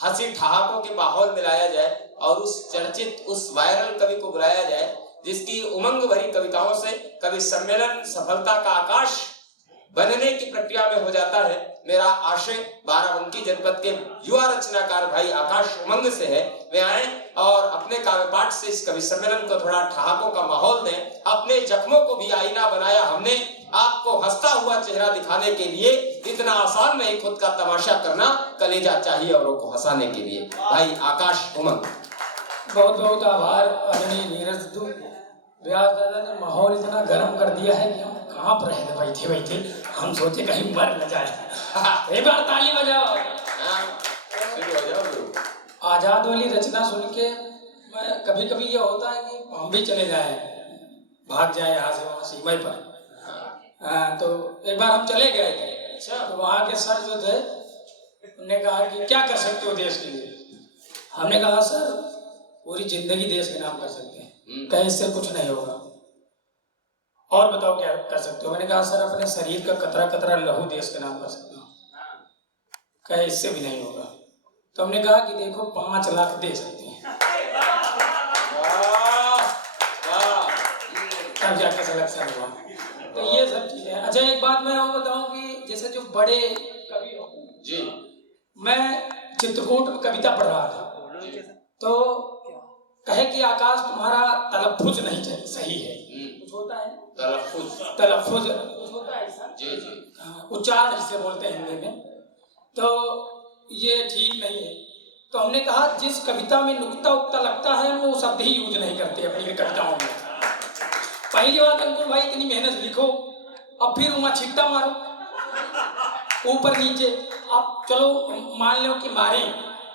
हंसी ठहाकों के माहौल में लाया जाए और उस चर्चित, उस वायरल कवि को बुलाया जाए जिसकी उमंग भरी कविताओं से कवि सम्मेलन सफलता का आकाश बनने की प्रक्रिया में हो जाता है। मेरा आशय बाराबंकी जनपद के युवा रचनाकार भाई आकाश उमंग से है, वे आए और अपने काव्य पाठ से इस कवि सम्मेलन को थोड़ा ठहाकों का माहौल दें। अपने जख्मों को भी आईना बनाया हमने, आपको हंसता हुआ चेहरा दिखाने के लिए। इतना आसान नहीं खुद का तमाशा करना, कलेजा चाहिए औरों को हंसाने के लिए। भाई आकाश उमंग। बहुत बहुत आभार आदरणीय नीरज दू। व्यास दादा ने माहौल इतना गर्म कर दिया है कि हम कांप रहे थे बैठे बैठे, हम सोचे कहीं मर न जाए। एक बार ताली बजाओ। आजाद वाली रचना सुन के मैं कभी कभी ये होता है कि हम भी चले जाए, भाग जाए यहाँ से वहाँ सीमा पर। तो एक बार हम चले गए थे, तो वहाँ के सर जो थे उन्होंने कहा कि क्या कर सकते हो देश के लिए। हमने कहा सर पूरी जिंदगी देश के नाम कर सकते हैं, कहीं इससे कुछ नहीं होगा। और बताओ क्या कर सकते हो। मैंने कहा सर अपने शरीर का कतरा कतरा लहू देश के नाम कर सकते हो, कहीं इससे भी नहीं होगा। तो हमने कहा कि देखो 5 लाख दे सकते हैं, तब जाके सिलेक्शन हुआ। तो ये सब चीजें। अच्छा एक बात मैं और बताऊं कि जैसे जो बड़े कवि होते हैं जी, मैं चित्रकूट में कविता पढ़ रहा था, तो कहे कि आकाश तुम्हारा तलफ्फुज नहीं सही है। कुछ होता है तलफ्फुज कुछ होता है ऐसा, जी जी, उच्चारण जिसे बोलते हैं हिंदी में, तो ये ठीक नहीं है। तो हमने कहा जिस कविता में नुक्ता उक्ता लगता है हम वो शब्द ही यूज नहीं करते अपनी कविताओं में। पहली बात अंकुर भाई इतनी मेहनत लिखो, अब फिर वहाँ छिट्टा मारो ऊपर नीचे। अब चलो मान लो कि मारे,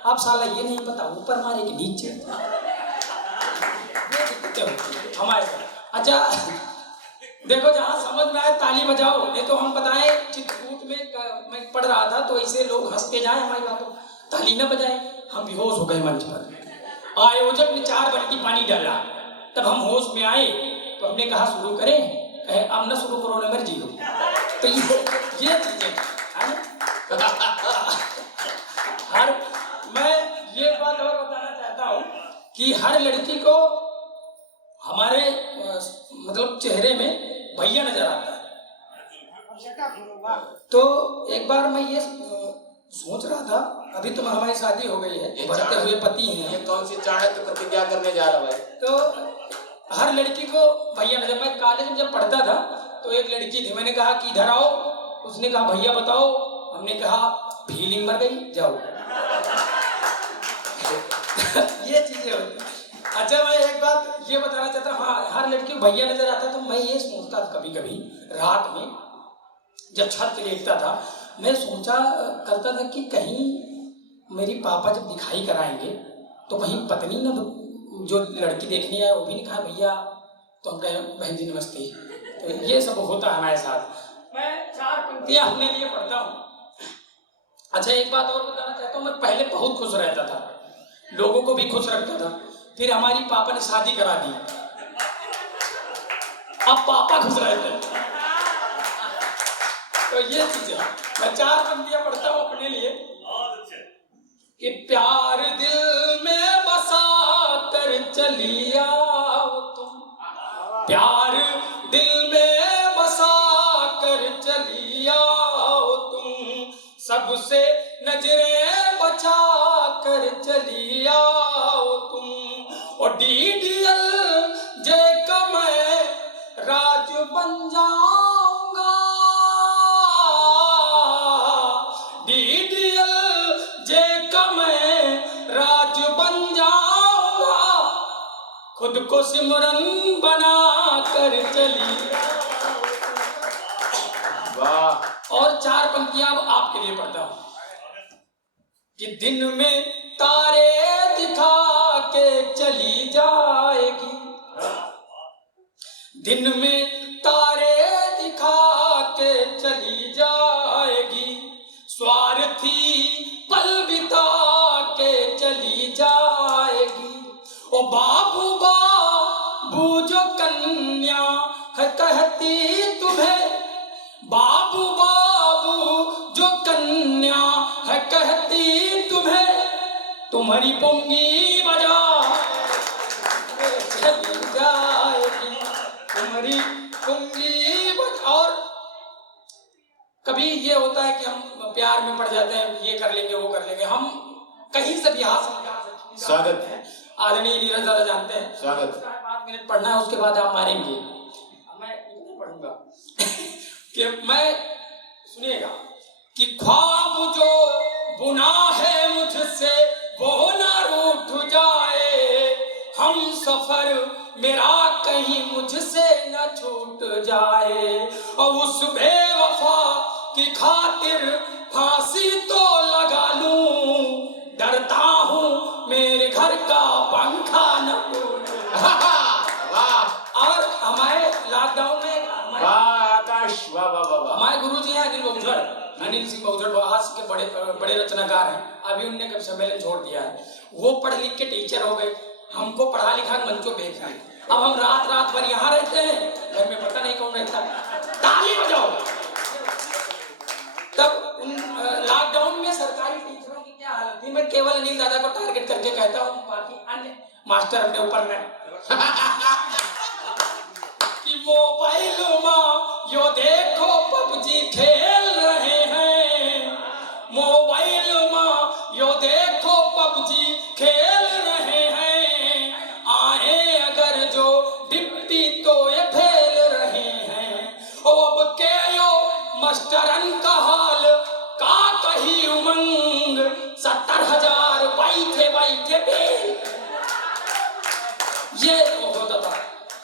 आप साला ये नहीं पता ऊपर मारे कि नीचे हमारे। अच्छा देखो जहाँ समझ में आए ताली बजाओ, नहीं तो हम बताएं चित्रकूट में मैं पढ़ रहा था तो ऐसे लोग हंसते जाए हमारी बातों, ताली न बजाए। हम बेहोश हो गए मंच पर। आयोजक ने 4 बाल्टी पानी डाला, तब हम होश में आए तो हमने कहा शुरू करें, कहे अब न शुरू करो न मर जी। तो ये चीजें हर मैं ये बात और बताना चाहता हूँ कि हर लड़की को हमारे मतलब चेहरे में भैया नजर आता है। तो एक बार मैं ये सोच रहा था, अभी तो हमारी शादी हो गई है, बढ़ते हुए पति हैं। ये कौन सी चाणक्य प्रतिज्ञा करने जा रहा है? तो हर लड़की को भैया नजर। मैं कॉलेज में जब पढ़ता था तो एक लड़की थी, मैंने कहा कि इधर आओ, उसने कहा भैया बताओ, हमने कहा फीलिंग मर गई जाओ। ये चीजें होती। अच्छा मैं एक बात ये बताना चाहता हूँ, हाँ हर लड़की को भैया नजर आता। तो मैं ये सोचता था कभी कभी रात में जब छत पे लेटता था, मैं सोचा करता था कि कहीं मेरी पापा जब दिखाई कराएंगे तो कहीं पत्नी ना जो लड़की देखने आए वो भी नहीं कहा भैया, तो हम कहे बहन जी नमस्ते। तो ये सब होता है हमारे साथ। मैं 4 पंक्तियां अपने लिए पढ़ता हूँ। अच्छा एक बात और बताना चाहता हूँ, मैं पहले बहुत खुश रहता था, लोगों को भी खुश रखता था। फिर हमारी पापा ने शादी करा दी, अब पापा खुश रहते हैं। तो ये चीजें मैं 4 पंक्तियां पढ़ता हूँ अपने लिए कि प्यार दिल में बसा कर चली आओ तुम, प्यार दिल में बसा कर चली आओ तुम, सबसे नजरें बचा कर चली आओ तुम। और डीडीएल जे का मैं राज बन जाऊंगा, डीडीएल जे का मैं राज बन जाऊंगा, खुद को सिमरन बना कर चली। वाह। और 4 पंक्तियां आपके लिए पढ़ता हूं कि दिन में तारे दिखा के चली जाएगी, दिन में तारे दिखा के चली जाएगी, स्वार्थी पल बिता के चली जाएगी। ओ बाबू बाबू जो कन्या है कहती तुम्हें, बाबू बाबू जो कन्या है कहती तुम्हें, तुम्हारी पुंगी बजा चली जाएगी, तुम्हारी पुंगी बजा। और कभी ये होता है कि हम प्यार में पड़ जाते हैं, ये कर लेंगे वो कर लेंगे, हम कहीं से भी हाथ स्वागत है। आदरणीय नीरज दादा जानते हैं, स्वागत। 5 मिनट पढ़ना है, उसके बाद आप मारेंगे। मैं इतना पढ़ूंगा कि मैं, सुनिएगा, कि ख्वाब जो बुना है मुझसे वो ना रूठ जाए, हम सफर मेरा कहीं मुझसे न छूट जाए, और उस बेवफा की खातिर फांसी तो लगा लूं, डरता हूँ मेरे घर का पंखा न टूटे। और हमारे लॉकडाउन में आकाश वाह वाह वाह वाह। हमारे गुरु जी हैं अनिल सिंह बहुजड़, हास्य के बड़े रचनाकार हैं। अभी उनने कभी सम्मेलन छोड़ दिया है, वो पढ़ लिख के टीचर हो गए, हमको पढ़ा लिखा मंचों भेज रहे हैं। अब हम रात भर यहाँ रहते हैं, घर में पता नहीं कौन रहता। ताली बजाओ। तब लॉकडाउन में सरकारी टीचरों की क्या हालत थी। मैं केवल अनिल दादा को टारगेट करके कहता हूँ, बाकी अन्य मास्टर अपने ऊपर में कि मोबाइल में यो देखो पबजी खेल रहे हैं, मोबाइल में यो देखो पबजी खेल रहे हैं, आए अगर जो डिप्टी तो ये फेल रहे हैं, अब के यो मास्टरन का हाल का कही उमंग, 70,000 बैठे बैठे बेल। ये होता था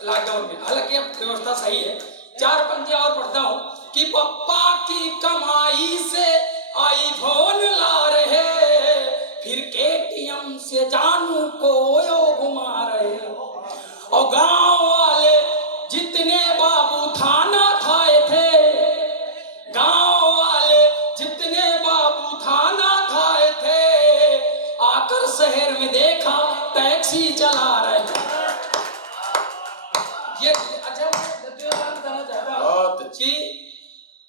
लॉकडाउन में। हालांकि अब व्यवस्था सही है। 4 पंक्तियां और पढ़ता हूँ कि पप्पा की कमाई से आईफोन ला रहे, फिर केटीएम से जानू को यो घुमा रहे, और गांव वाले जितने बाबू थाना थाए थे, गांव वाले जितने बाबू थाना थाए थे, आकर शहर में देखा टैक्सी चला रहे। ये अच्छा बताना चाहता हूँ कि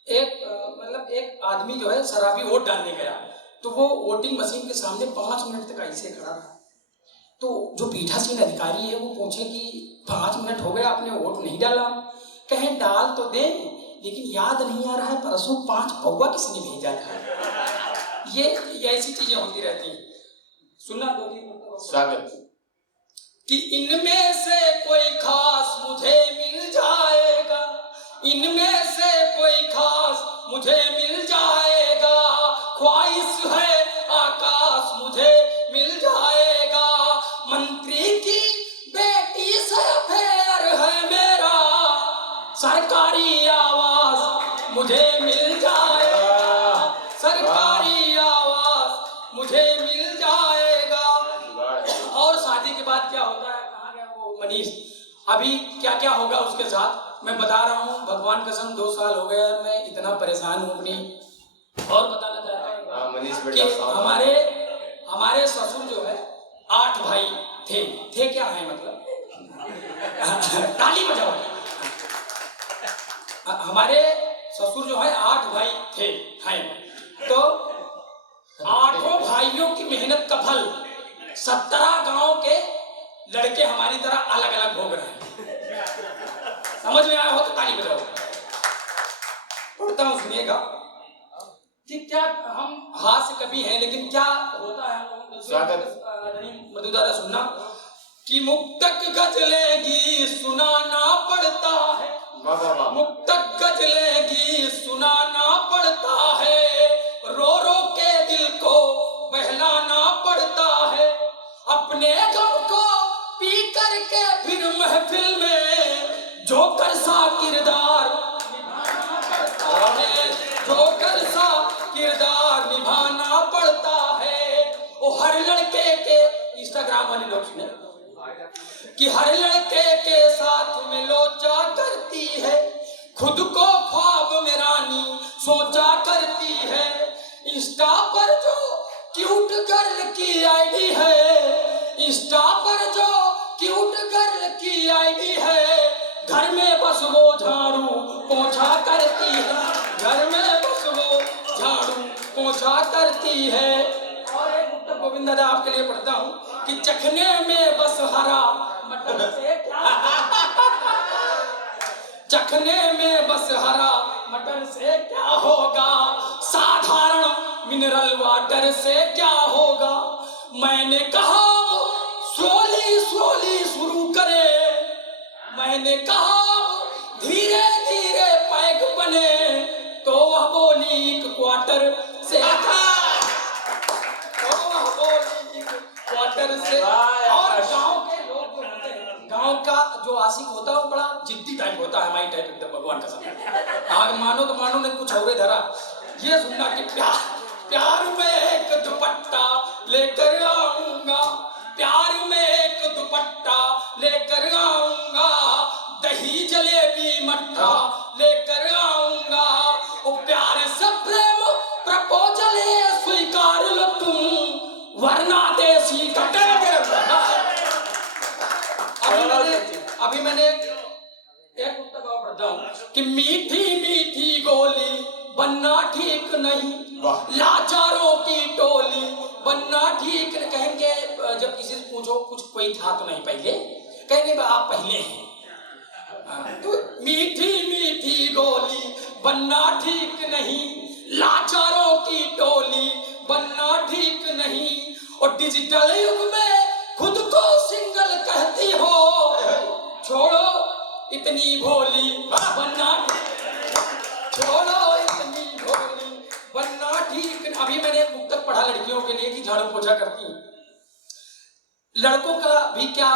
एक आदमी जो है शराबी वोट डालने गया, तो वो वोटिंग मशीन के सामने 5 मिनट तक ऐसे खड़ा रहा। तो जो पीठासीन अधिकारी है वो पूछे कि 5 मिनट हो गया आपने वोट नहीं डाला? कहें डाल तो दे, लेकिन याद नहीं आ रहा है परसों 5 पौवा किसने भेजा था। ये ऐसी चीजें होती रहती हैं। सुनना दो स्वागत। कि इनमें से कोई खास मुझे मिल जाएगा, इनमें से कोई खास मुझे मिल जाएगा, ख्वाहिश है आकाश मुझे मिल जाएगा, मंत्री की बेटी से अफेयर है मेरा, सरकारी आवाज मुझे मिल जाएगा, सरकारी आवाज मुझे मिल जाएगा। और शादी के बाद क्या होता है, कहाँ गया वो मनीष, अभी क्या क्या होगा उसके साथ मैं बता रहा हूँ। भगवान कसम 2 साल हो गए, मैं इतना परेशान हूँ अपनी। और बताना चाहता हूँ कि हमारे ससुर जो है 8 भाई थे क्या है मतलब ताली बजाओ। हमारे ससुर जो है 8 भाई हैं, तो 8 भाइयों की मेहनत का फल 17 गांव के लड़के हमारी तरह अलग अलग भोग रहे हैं। समझ में आया हो तो ताली बजाओ। पढ़ता हूं, सुनिएगा कि क्या हम हास्य कभी हैं, लेकिन क्या होता है हम लोगों मधुदारा सुनना कि मुक्तक गजलें गीत सुनाना पड़ता है, मुक्तक गजलें गीत सुनाना पड़ता है, रो रो के दिल को बहलाना पड़ता है, अपने गम को पी करके फिर महफिल में जोकर सा किरदार निभाना पड़ता है, जोकर सा किरदार निभाना पड़ता है। वो हर लड़के के इंस्टाग्राम वाले लोग सुने कि हर लड़के के साथ में लोचा करती है, खुद को ख्वाब में रानी सोचा करती है, इंस्टा पर जो क्यूट गर्ल की आईडी है, इंस्टा पर जो क्यूट गर्ल की आईडी है, घर में बस वो झाड़ू पोछा करती है, घर में बस वो झाड़ू पोछा करती है। और एक उत्तर गोविंद गोविंद दादा आपके लिए पढ़ता हूँ कि चखने में बस हरा मटर से क्या चखने में बस हरा मटर से क्या होगा, साधारण मिनरल वाटर से क्या होगा। मैंने कहा स्लोली स्लोली शुरू करे, मैंने कहा धीरे धीरे पैक बने, तो वह बोली एक क्वार्टर से तो वह बोली एक क्वार्टर से। और गांव के लोग जो होते हैं, गांव का जो आशिक होता है वो बड़ा जिद्दी टाइप होता है, हमारी टाइप एकदम भगवान का समय। अगर मानो तो मानो, नहीं कुछ और धरा। ये सुनना कि प्यार में एक दुपट्टा लेकर आऊंगा, प्यार में एक दुपट्टा लेकर आऊंगा, दही जलेबी मट्ठा लेकर आऊंगा। ओ प्यार से प्रेम प्रपोजल स्वीकार लो तुम, वरना देसी कटे। अभी मैंने एक उत्तर भाव पढ़ता हूँ कि मीठी मीठी गोली बनना ठीक नहीं, लाचारों की टोली बनना ठीक। कहेंगे जब किसी से पूछो कुछ कोई था तो नहीं पहले, कहेंगे आप पहले हैं। तो मीठी मीठी गोली बनना ठीक नहीं, लाचारों की टोली बनना ठीक नहीं। और डिजिटल युग में खुद को सिंगल कहती हो, छोड़ो इतनी भोली बनना, छोड़ो इतनी भोली बनना ठीक। अभी मैंने एक मुक्तक पढ़ा लड़कियों के लिए कि झाड़ू पोछा करती हैं। लड़कों का भी क्या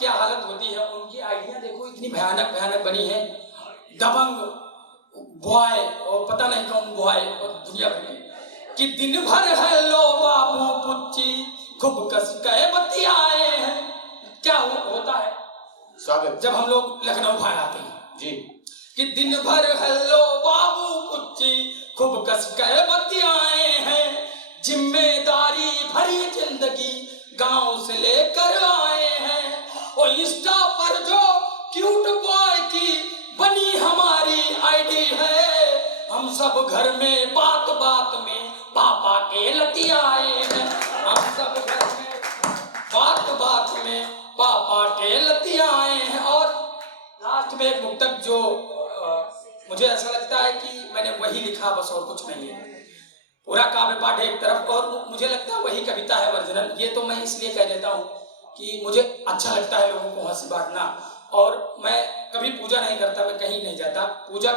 क्या हालत होती है, उनकी आइडिया देखो इतनी भयानक भयानक बनी है। दबंग बॉय और पता नहीं कौन बॉय दुनिया भर में, कि दिन भर हेलो बाबू पुच्ची खूब कस के बतियाए हैं। क्या होता है स्वागत जब हम लोग लखनऊ भाग आते हैं जी, कि दिन भर हेलो बाबू पुच्ची खूब कस के बतियाए हैं, जिम्मेदारी भरी जिंदगी गांव से लेकर आए हैं। और इंस्टा पर जो क्यूट बॉय की बनी हमारी आईडी है, हम सब घर में बात बात में पापा के लतियाए हैं। हम सब घर में बात बात में पापा के लतियाए हैं। और लास्ट में एक मुक्तक जो मुझे ऐसा लगता है कि मैंने वही लिखा, बस और कुछ नहीं है। पूरा काव्य पाठ एक तरफ, और मुझे लगता है वही कविता है ओरिजिनल। ये तो मैं इसलिए कह देता हूँ कि मुझे अच्छा लगता है लोगों को हंसी बांटना, और मैं कभी पूजा नहीं करता, मैं कहीं नहीं जाता। पूजा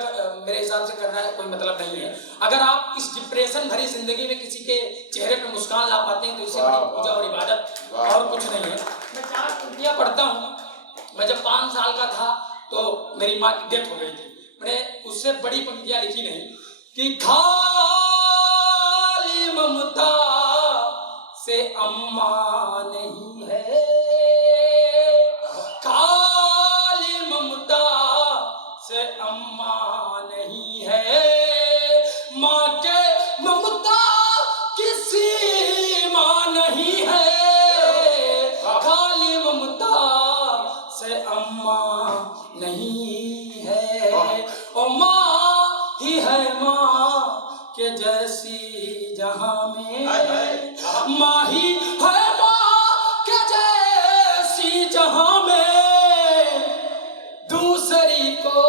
मेरे हिसाब से करना है कोई मतलब नहीं है। अगर आप इस डिप्रेशन भरी जिंदगी में किसी के चेहरे पे मुस्कान ला पाते हैं तो इससे बड़ी पूजा और इबादत और कुछ नहीं है। मैं 4 पंक्तियां पढ़ता हूँ। मैं जब 5 साल का था तो मेरी माँ की डेथ हो गई थी। मैंने उससे बड़ी पंक्तियां लिखी नहीं कि खाली ममता से अम्मा नहीं है, खाली ममता से अम्मा नहीं है, माँ के ममता की सीमा नहीं है, खाली ममता से अम्मा नहीं है। और माँ ही है माँ के जैसी जहां में, माँ ही है माँ के जैसी जहां में, दूसरी को